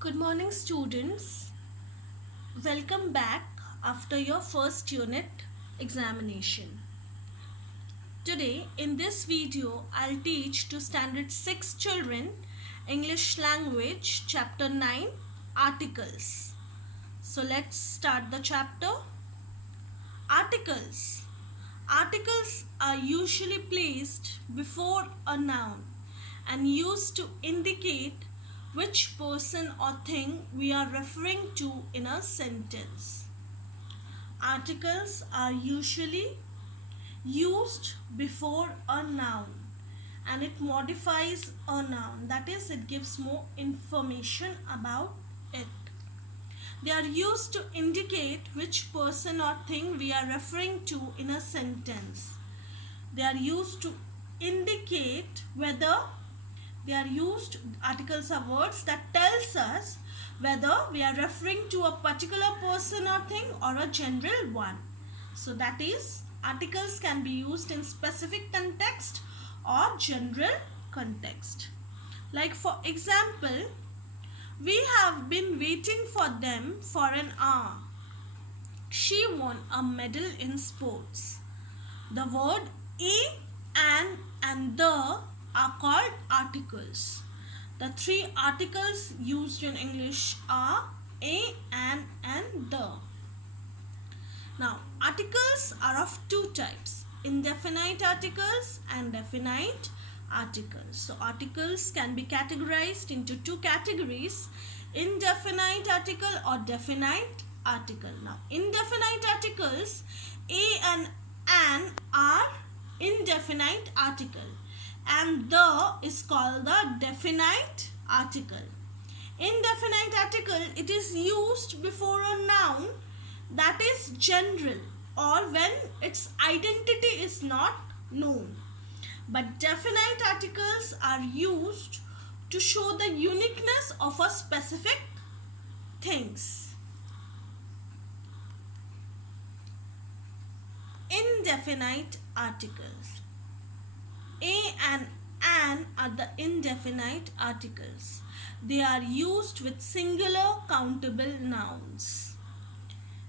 Good morning, students. Welcome back after your first unit examination. Today, in this video, I'll teach to Standard 6 children English Language Chapter 9 Articles. So, let's start the chapter. Articles. Articles are usually placed before a noun and used to indicate which person or thing we are referring to in a sentence. Articles are usually used before a noun and it modifies a noun, that is, it gives more information about it. They are used to indicate which person or thing we are referring to in a sentence. They are used to indicate whether articles are words that tells us whether we are referring to a particular person or thing or a general one. So that is, articles can be used in specific context or general context. Like for example, we have been waiting for them for an hour. She won a medal in sports. The word a, and the are called articles. The three articles used in English are a, and the. Now, articles are of two types: indefinite articles and definite articles. So, articles can be categorized into two categories: indefinite article or definite article. Now, indefinite articles, a and an are indefinite article and the is called the definite article. Indefinite article, it is used before a noun that is general or when its identity is not known. But definite articles are used to show the uniqueness of a specific things. Indefinite articles. A and an are the indefinite articles. They are used with singular countable nouns.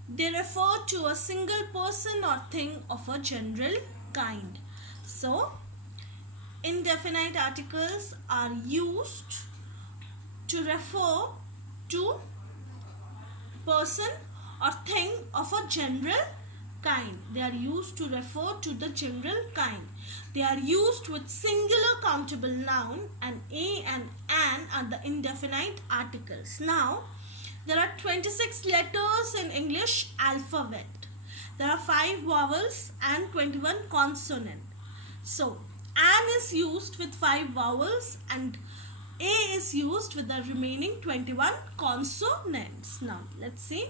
They refer to a single person or thing of a general kind. So, indefinite articles are used to refer to person or thing of a general kind. They are used to refer to the general kind. They are used with singular countable noun, and a and an are the indefinite articles. Now, there are 26 letters in English alphabet. There are 5 vowels and 21 consonants. So, an is used with 5 vowels and a is used with the remaining 21 consonants. Now, let's see.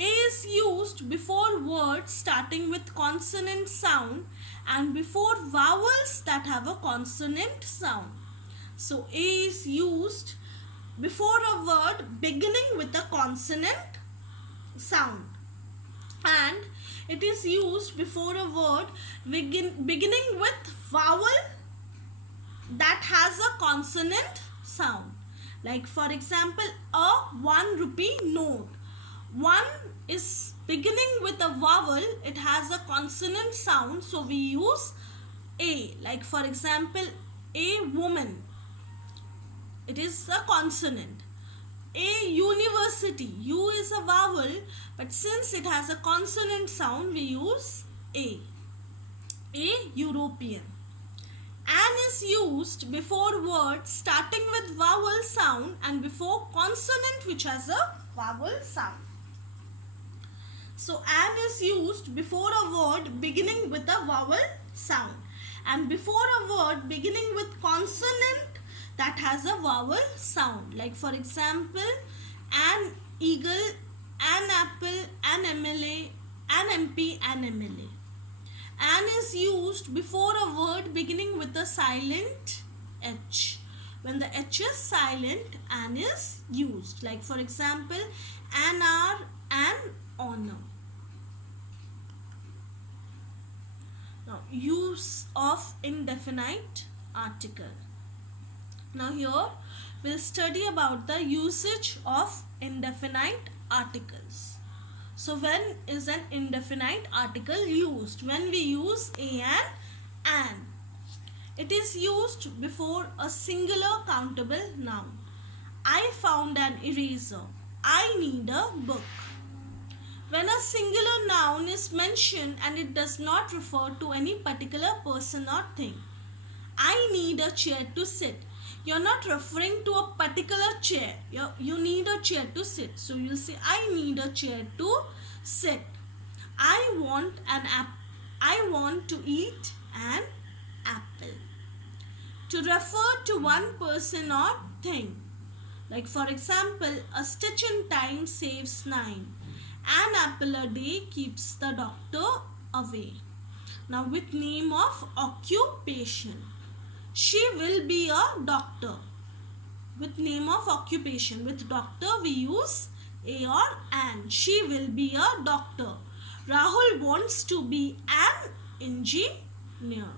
A is used before words starting with consonant sound and before vowels that have a consonant sound. So, A is used before a word beginning with a consonant sound, and it is used before a word beginning with vowel that has a consonant sound. Like for example, a 1 rupee note. 1 is beginning with a vowel, it has a consonant sound, so we use a. Like for example, a woman, it is a consonant. A university, U is a vowel, but since it has a consonant sound, we use a. A European. An is used before words starting with vowel sound and before consonant which has a vowel sound. So, an is used before a word beginning with a vowel sound and before a word beginning with consonant that has a vowel sound. Like for example, an eagle, an apple, an MLA, an MP, an MLA. An is used before a word beginning with a silent H. When the H is silent, an is used. Like for example, an hour, an honor. Now, use of indefinite article. Now here we'll study about the usage of indefinite articles. So when is an indefinite article used? When we use a and an. It is used before a singular countable noun. I found an eraser. I need a book. When a singular noun is mentioned and it does not refer to any particular person or thing. I need a chair to sit. You're not referring to a particular chair. You need a chair to sit. So you'll say, I need a chair to sit. I want to eat an apple. To refer to one person or thing. Like for example, a stitch in time saves 9. An apple a day keeps the doctor away. Now with name of occupation. She will be a doctor. With name of occupation. With doctor we use a or an. She will be a doctor. Rahul wants to be an engineer.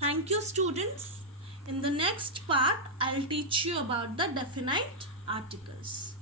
Thank you, students. In the next part, I'll teach you about the definite articles.